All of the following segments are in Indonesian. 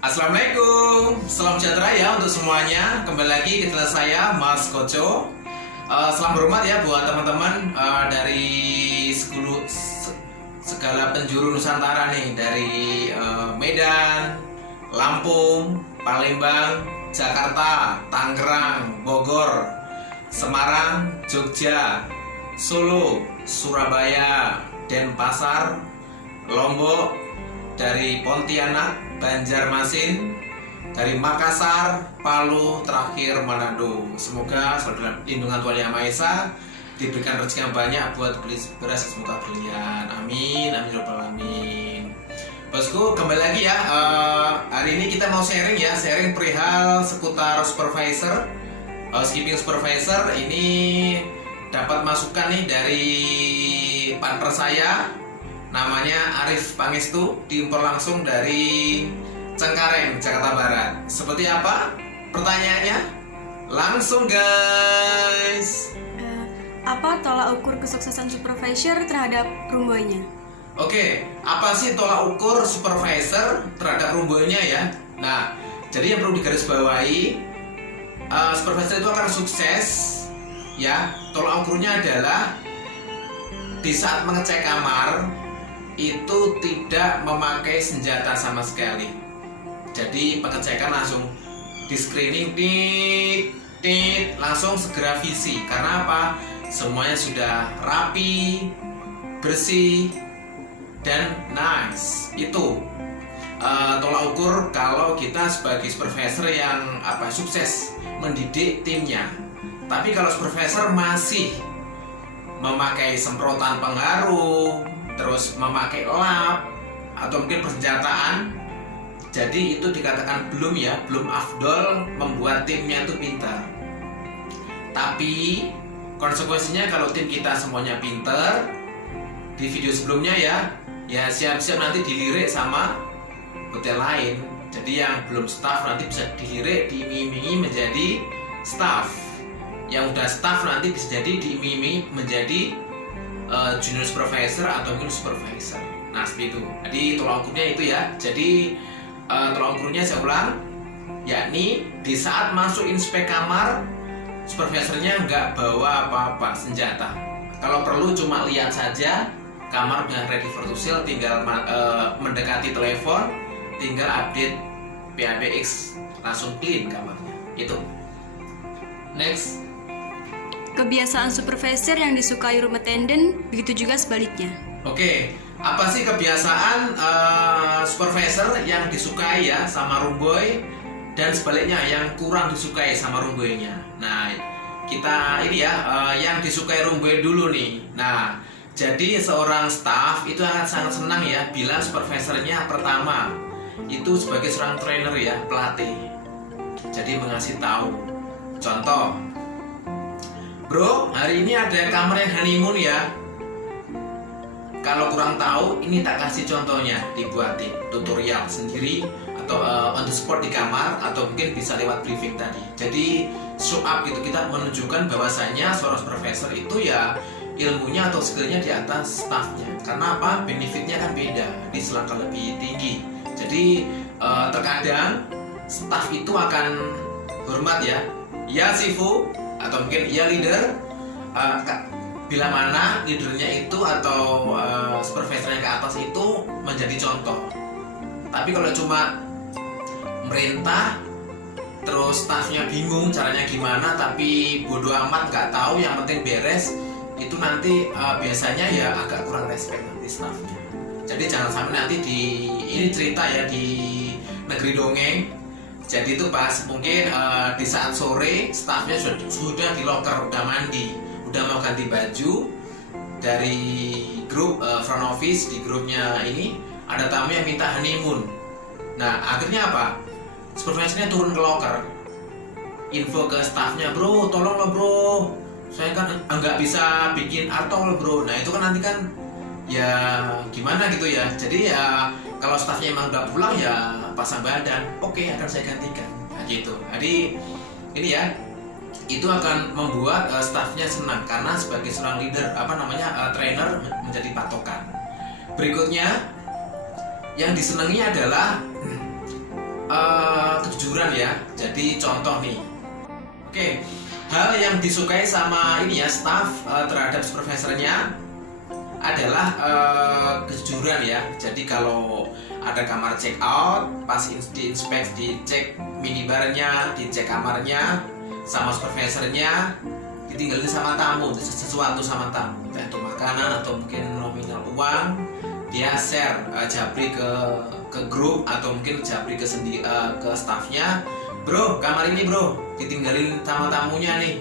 Assalamualaikum, salam sejahtera ya untuk semuanya. Kembali lagi ke channel saya, Mas Koco. Salam hormat ya buat teman-teman dari segala penjuru Nusantara nih, dari Medan, Lampung, Palembang, Jakarta, Tangerang, Bogor, Semarang, Jogja, Solo, Surabaya, Denpasar, Lombok, dari Pontianak, Banjarmasin, dari Makassar, Palu, terakhir Manado. Semoga selalu dalam lindungan Tuhan Yang Maha Esa, diberikan rezeki yang banyak buat beli beras semoga berlian. Amin, amin ya rabbal alamin. Bosku, kembali lagi ya. Hari ini kita mau sharing perihal seputar supervisor, housekeeping supervisor. Ini dapat masukan nih dari partner saya, namanya Arif Pangestu, diimpor langsung dari Cengkareng, Jakarta Barat. Seperti apa pertanyaannya? Langsung guys. Apa tolak ukur kesuksesan supervisor terhadap roomboy-nya? Oke, apa sih tolak ukur supervisor terhadap roomboy-nya ya? Nah, jadi yang perlu digarisbawahi, supervisor itu akan sukses ya. Tolak ukurnya adalah di saat mengecek kamar itu tidak memakai senjata sama sekali. Jadi pengecekan langsung di screening, langsung segera visi. Karena apa? Semuanya sudah rapi, bersih, dan nice. Itu tolak ukur kalau kita sebagai supervisor yang sukses mendidik timnya. Tapi kalau supervisor masih memakai semprotan pengharum, terus memakai lap atau mungkin persenjataan, jadi itu dikatakan belum afdol membuat timnya itu pintar. Tapi konsekuensinya kalau tim kita semuanya pintar, di video sebelumnya ya siap-siap nanti dilirik sama hotel lain. Jadi yang belum staff nanti bisa dilirik, diiming-imingi menjadi staff. Yang udah staff nanti bisa jadi diiming-imingi menjadi junior supervisor atau mungkin supervisor. Nah seperti itu. Jadi tolak ukurnya itu ya. Jadi tolak ukurnya saya ulang, yakni di saat masuk inspek kamar, supervisornya nggak bawa apa-apa senjata. Kalau perlu cuma lihat saja kamar udah ready for to sale, tinggal mendekati telepon, tinggal update PABX, langsung clean kamarnya. Itu. Next. Kebiasaan supervisor yang disukai room attendant, begitu juga sebaliknya. Oke, apa sih kebiasaan supervisor yang disukai ya sama roomboy dan sebaliknya yang kurang disukai sama roomboynya? Nah, kita ini ya yang disukai roomboy dulu nih. Nah, jadi seorang staff itu sangat senang ya bila supervisornya pertama itu sebagai seorang trainer ya, pelatih. Jadi mengasih tahu. Contoh, bro, hari ini ada kamar yang honeymoon ya. Kalau kurang tahu, ini tak kasih contohnya, dibuatin tutorial sendiri atau on the spot di kamar, atau mungkin bisa lewat briefing tadi. Jadi show up gitu, kita menunjukkan bahwasanya seorang supervisor itu ya ilmunya atau skillnya di atas staffnya. Karena apa? Benefitnya kan beda, di selangkah lebih tinggi. Jadi terkadang staff itu akan hormat ya Sifu, atau mungkin ya leader, bila mana leadernya itu atau supervisornya ke atas itu menjadi contoh. Tapi kalau cuma merintah terus staffnya bingung caranya gimana, tapi bodoh amat nggak tahu, yang penting beres, itu nanti biasanya ya agak kurang respect nanti staffnya. Jadi jangan sampai nanti ini cerita ya di negeri dongeng. Jadi itu pas mungkin di saat sore staffnya sudah di locker, udah mandi, udah mau ganti baju, dari grup front office, di grupnya ini ada tamu yang minta honeymoon. Nah akhirnya apa? Supervisornya turun ke locker, info ke staffnya, bro tolong lo bro, saya kan nggak bisa bikin artong lo bro. Nah itu kan nanti kan ya gimana gitu ya. Jadi ya kalau staffnya emang udah pulang ya pasang badan, oke, akan saya gantikan. Nah gitu. Jadi ini ya, itu akan membuat staffnya senang karena sebagai seorang leader trainer menjadi patokan. Berikutnya yang disenangi adalah ya. Jadi contoh nih. Oke, hal yang disukai sama ini ya staff terhadap supervisornya adalah kejujuran ya. Jadi kalau ada kamar check out, pas diinspek, dicek minibarnya, dicek kamarnya sama supervisornya, ditinggalin sama tamu, sesuatu sama tamu, entah itu makanan atau mungkin nominal uang, dia share japri ke grup atau mungkin japri ke staffnya, bro kamar ini bro ditinggalin sama tamunya nih,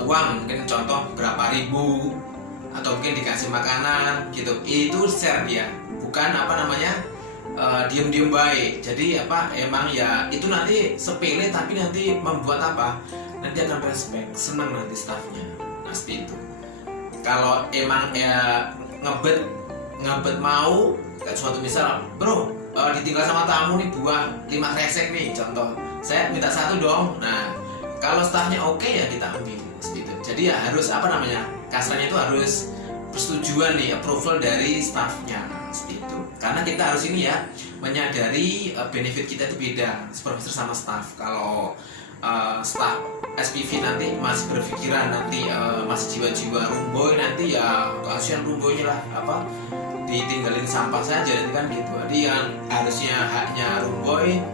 uang mungkin contoh berapa ribu atau mungkin dikasih makanan gitu, itu share dia, bukan diem-diem baik. Jadi emang ya itu nanti sepele tapi nanti membuat nanti akan respect, senang nanti staffnya. Nah seperti itu. Kalau emang ya ngebet mau kayak suatu misal, bro ditinggal sama tamu nih buah 5 kresek nih contoh, saya minta 1 dong. Nah kalau staffnya oke ya kita ambil seperti itu. Jadi ya harus kasarnya itu harus persetujuan nih, approval dari staffnya seperti itu. Karena kita harus ini ya menyadari benefit kita itu beda supervisor sama staff. Kalau staff SPV nanti masih berpikiran nanti masih jiwa-jiwa rumboy, nanti ya kasihan rumboynya lah ditinggalin sampah saja nanti kan gitu. Jadi yang harusnya haknya rumboy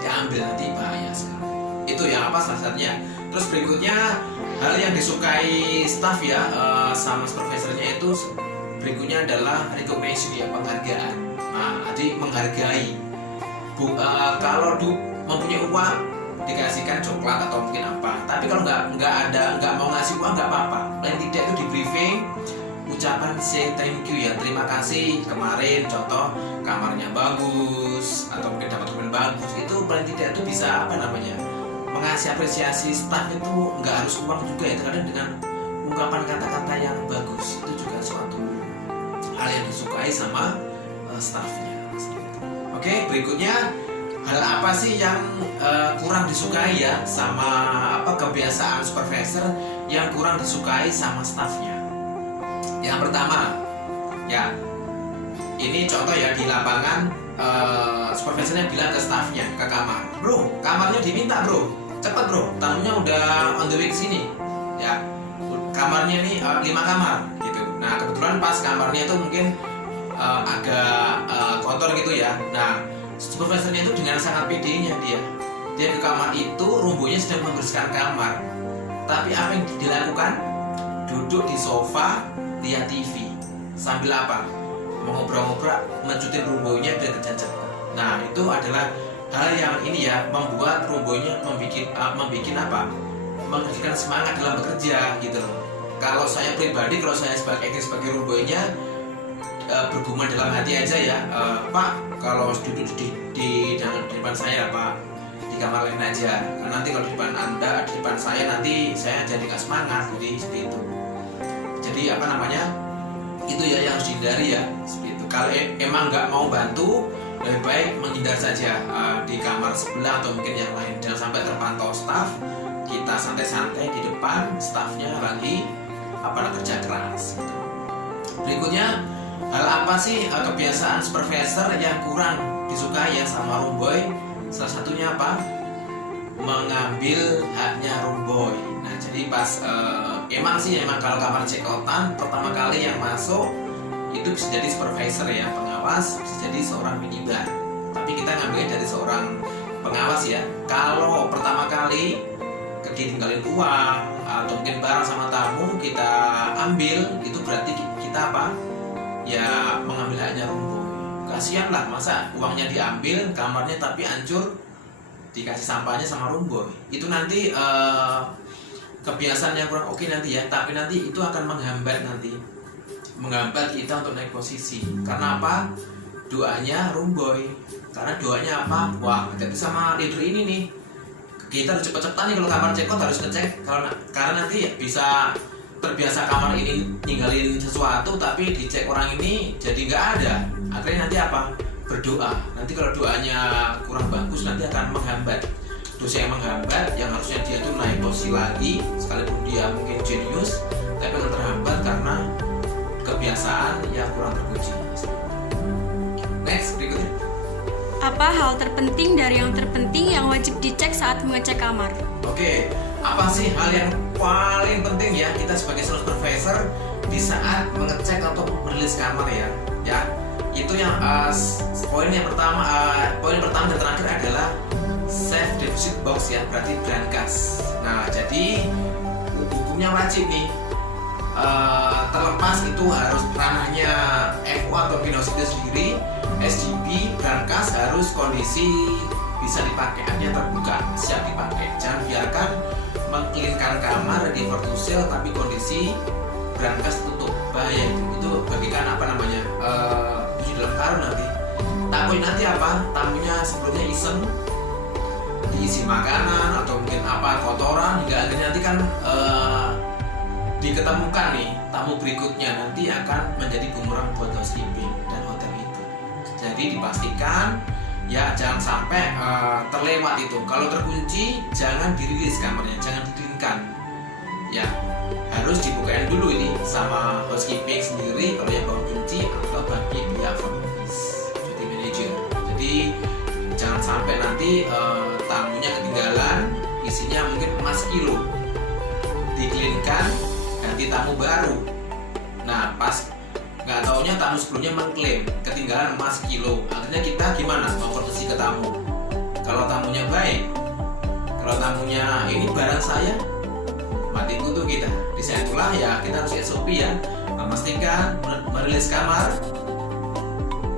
diambil nanti bahaya sekali. Itu yang salah satunya. Terus berikutnya hal yang disukai staff ya sama supervisornya itu berikutnya adalah recognition ya, penghargaan. Nah, jadi menghargai. Kalau mempunyai uang dikasihkan coklat atau mungkin apa. Tapi kalau nggak mau ngasih uang nggak apa-apa. Paling tidak itu di briefing, ucapan say thank you ya, terima kasih kemarin contoh kamarnya bagus atau mungkin dapat komen bagus, itu paling tidak itu bisa mengasih apresiasi staff. Itu nggak harus uang juga ya, terkadang dengan ungkapan kata-kata yang bagus itu juga suatu hal yang disukai sama staffnya. Oke, berikutnya hal apa sih yang kurang disukai ya sama kebiasaan supervisor yang kurang disukai sama staffnya? Yang pertama ya, ini contoh ya di lapangan, supervisornya bilang ke staffnya, ke kamar, bro kamarnya diminta bro, cepet bro, tamunya udah on the way kesini ya, kamarnya nih 5 kamar gitu. Nah kebetulan pas kamarnya itu mungkin agak kotor gitu ya. Nah supervisornya itu dengan sangat pedenya dia ke kamar itu, rumbunya sedang membersihkan kamar, tapi apa yang dilakukan? Duduk di sofa lihat TV sambil mengobrol-ngobrol, mencutin rumbunya biar terjajar. Nah itu adalah hal yang ini ya membuat rumbunya menghasilkan semangat dalam bekerja gitu loh. Kalau saya pribadi, kalau saya sebagai rumbunya bergumam dalam hati aja ya, Pak kalau duduk di depan saya Pak, di kamar lain aja, karena nanti kalau di depan Anda, di depan saya nanti saya jadi nggak semangat. Jadi seperti itu. Jadi itu ya yang harus dihindari ya seperti itu. Kalau emang nggak mau bantu, lebih baik menghindar saja di kamar sebelah atau mungkin yang lain. Jangan sampai terpantau staff, kita santai-santai di depan, staffnya lagi kerja keras gitu. Berikutnya, hal apa sih kebiasaan supervisor yang kurang disukai ya sama rumboy? Salah satunya mengambil haknya rumboy. Nah jadi pas emang kalau kamar check outan pertama kali yang masuk itu bisa jadi supervisor ya, pengawas, bisa jadi seorang minibar. Tapi kita ngambilnya dari seorang pengawas ya. Kalau pertama kali ditinggalin uang atau mungkin barang sama tamu kita ambil, itu berarti kita ya mengambil haknya rumboy. Kasihan lah, masa uangnya diambil, kamarnya tapi hancur, dikasih sampahnya sama rumboy. Itu nanti kebiasaan yang kurang oke nanti ya, tapi nanti itu akan menghambat kita untuk naik posisi. Karena doanya rumboy. Karena doanya wah hati-hati sama leader ini nih, kita harus cepet-cepetan nih kalau kamar check out harus ngecek, karena nanti bisa terbiasa kamar ini ninggalin sesuatu tapi dicek orang ini jadi nggak ada. Akhirnya nanti berdoa. Nanti kalau doanya kurang bagus nanti akan menghambat. Dosa yang menghambat, yang harusnya dia tuh naik posisi lagi, sekalipun dia mungkin jenius, tapi akan terhambat karena kebiasaan yang kurang terpuji. Next, berikutnya. Apa hal terpenting dari yang terpenting yang wajib dicek saat mengecek kamar? Oke, apa sih hal yang paling penting ya kita sebagai supervisor di saat mengecek atau merilis kamar ya? Ya, itu yang poin pertama dan terakhir adalah safe deposit box ya, berarti brankas. Nah, jadi hukumnya wajib nih. Terlepas itu harus ranahnya FO atau Binus itu sendiri, SDB brankas harus kondisi bisa dipakai, hanya terbuka, siap dipakai. Jangan biarkan mengklinkan kamar di vertusel tapi kondisi brankas tutup, bahaya itu bagikan apa namanya bunyi dalam karung nanti. Takut nanti apa? Tamunya sebelumnya iseng diisi makanan atau mungkin apa kotoran hingga akhirnya nanti kan diketemukan nih tamu berikutnya nanti akan menjadi bumerang buat housekeeping dan hotel itu. Jadi dipastikan ya jangan sampai terlewat itu. Kalau terkunci jangan dirilis kamarnya, jangan dikelingkan. Ya harus dibukain dulu ini sama housekeeping sendiri kalau yang bawa kunci atau bagi pihak front office, jadi manager. Jadi jangan sampai nanti tamunya ketinggalan, isinya mungkin emas kilo, dikelingkan ganti tamu baru. Nah pas nggak taunya tamu sebelumnya mengklaim ketinggalan emas kilo, akhirnya kita gimana memproteksi ke tamu? Kalau tamunya baik, kalau tamunya ini barang saya, mati kutu kita. Di saat itulah ya kita harus SOP ya, memastikan merilis kamar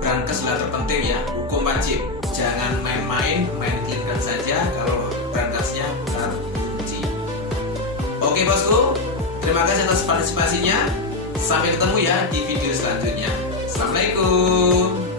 brankas sudah terpenting ya, hukum wajib. Jangan main-main, main klikkan saja kalau brankasnya terkunci. Oke bosku, terima kasih atas partisipasinya. Sampai ketemu ya di video selanjutnya. Assalamualaikum.